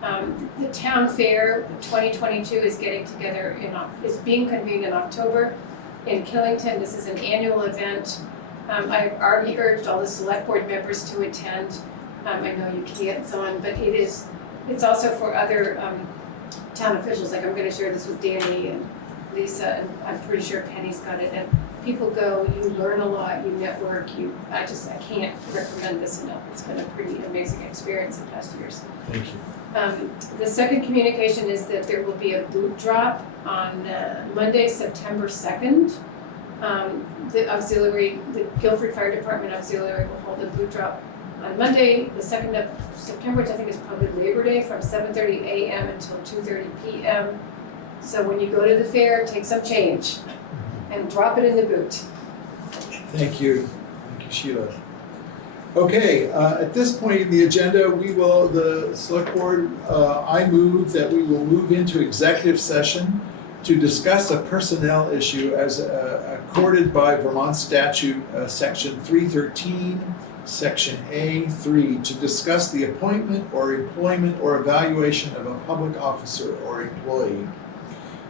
The town fair 2022 is getting together is being convened in October in Killington. This is an annual event. I've already urged all the select board members to attend. I know you can't, but it's also for other town officials. Like I'm gonna share this with Danny and Lisa, and I'm pretty sure Penny's got it. And people go, you learn a lot, you network, I can't recommend this enough. It's been a pretty amazing experience in past years. Thank you. The second communication is that there will be a boot drop on Monday, September 2nd. The Guilford Fire Department Auxiliary will hold a boot drop on Monday, the 2nd of September, which I think is probably Labor Day, from 7:30 a.m. until 2:30 p.m. So when you go to the fair, take some change and drop it in the boot. Thank you. Thank you, Sheila. Okay, at this point in the agenda, the select board, I move that we will move into executive session to discuss a personnel issue as accorded by Vermont statute, section 313, section A3, to discuss the appointment or employment or evaluation of a public officer or employee.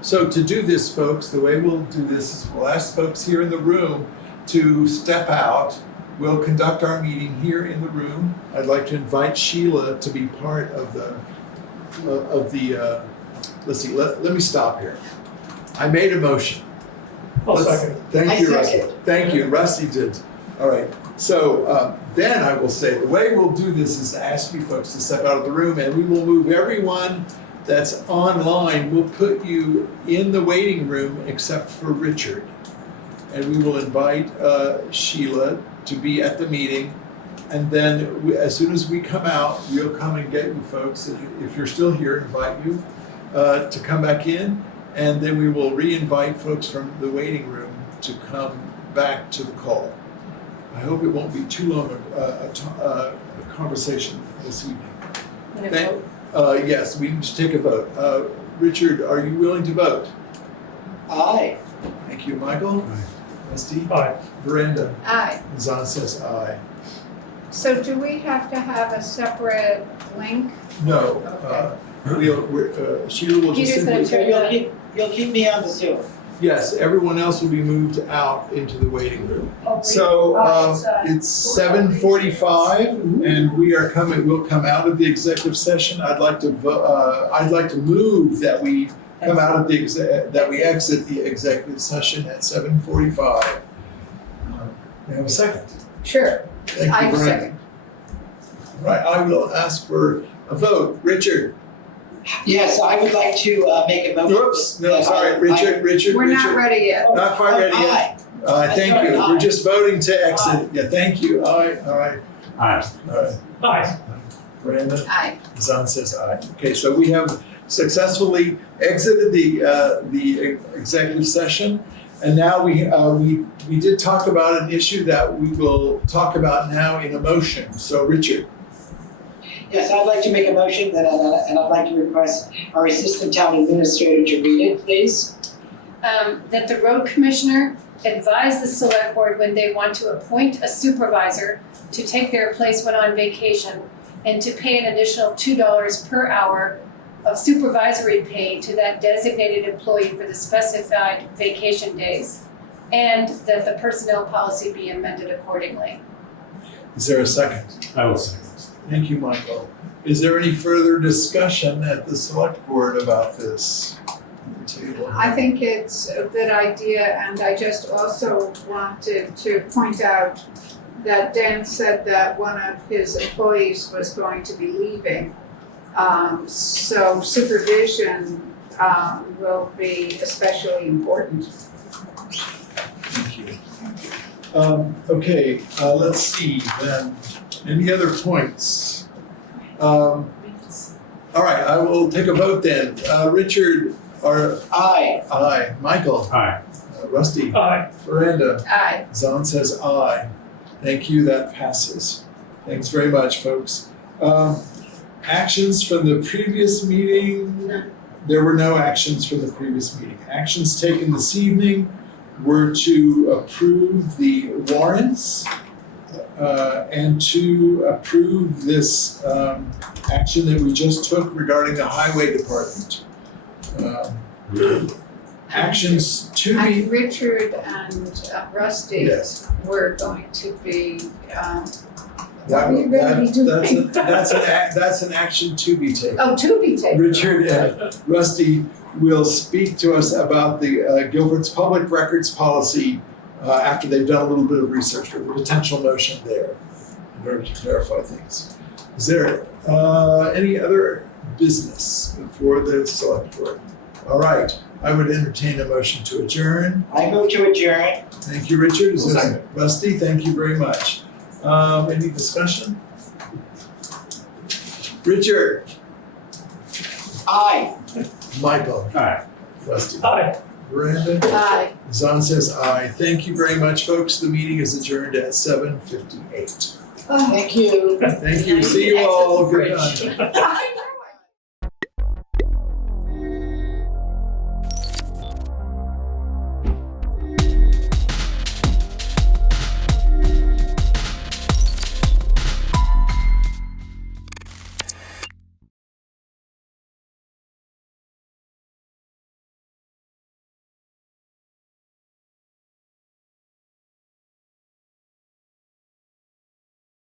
So to do this, folks, the way we'll do this is we'll ask folks here in the room to step out. We'll conduct our meeting here in the room. I'd like to invite Sheila to be part of let's see, let me stop here. I made a motion. I'll second it. Thank you, I Rusty. second. Thank you, Rusty did. All right, so then I will say, the way we'll do this is to ask you folks to step out of the room, and we will move everyone that's online. We'll put you in the waiting room except for Richard. And we will invite Sheila to be at the meeting. And then as soon as we come out, we'll come and get you folks. If you're still here, invite you to come back in. And then we will re-invite folks from the waiting room to come back to the call. I hope it won't be too long a conversation this evening. Yes, we need to take a vote. Richard, are you willing to vote? Aye. Thank you, Michael. Rusty? Aye. Veranda? Aye. Zahn says aye. So do we have to have a separate link? No, Sheila will just Peter's gonna simply, turn You'll keep me on the Zoom. yes, everyone else will be moved out into the waiting room. Oh, So it's 7:45 and we'll come out of the executive session. I'd like to move that we come out of that we exit the executive session at 7:45. May I have a second? Sure. Thank I you, Brent. second. Right, I will ask for a vote. Richard? Yes, I would like to make a motion. Oops, no, sorry, Richard. We're not ready yet. Not quite ready yet. Thank you. We're just voting to exit. Yeah, thank you. Aye, all right. Aye. All right. Aye. Brandon? Aye. Zahn says aye. Okay, so we have successfully exited the executive session. And now we did talk about an issue that we will talk about now in a motion. So Richard? Yes, I'd like to make a motion and I'd like to request our assistant town administrator to read it, please. that the road commissioner advise the select board when they want to appoint a supervisor to take their place when on vacation and to pay an additional $2 per hour of supervisory pay to that designated employee for the specified vacation days, and that the personnel policy be amended accordingly. Is there a second? I will second. Thank you, Michael. Is there any further discussion at the select board about this? I think it's a good idea, and I just also wanted to point out that Dan said that one of his employees was going to be leaving. So supervision will be especially important. Thank you. Okay, let's see then. Any other points? All right, I will take a vote then. Richard, Aye. aye. Michael? Aye. Rusty? Aye. Veranda? Aye. Zahn says aye. Thank you, that passes. Thanks very much, folks. Actions from the previous meeting? None. There were no actions from the previous meeting. Actions taken this evening were to approve the warrants and to approve this action that we just took regarding the highway department. Actions to be, And Richard and Rusty yes. were going to be, That- what are you gonna be doing? That's an action to be taken. Oh, to be taken. Richard and Rusty will speak to us about the Guilford's public records policy after they've done a little bit of research for the potential notion there in order to clarify things. Is there any other business before the select board? All right, I would entertain a motion to adjourn. I move to adjourn. Thank you, Richard. Is there- Second. Rusty, thank you very much. Any discussion? Richard, Aye. Michael, Aye. Rusty, Hi. Brandon, Aye. Zon says aye. Thank you very much, folks. The meeting is adjourned at 7:58. Oh. Thank you. Thank you. See you all. Good night. I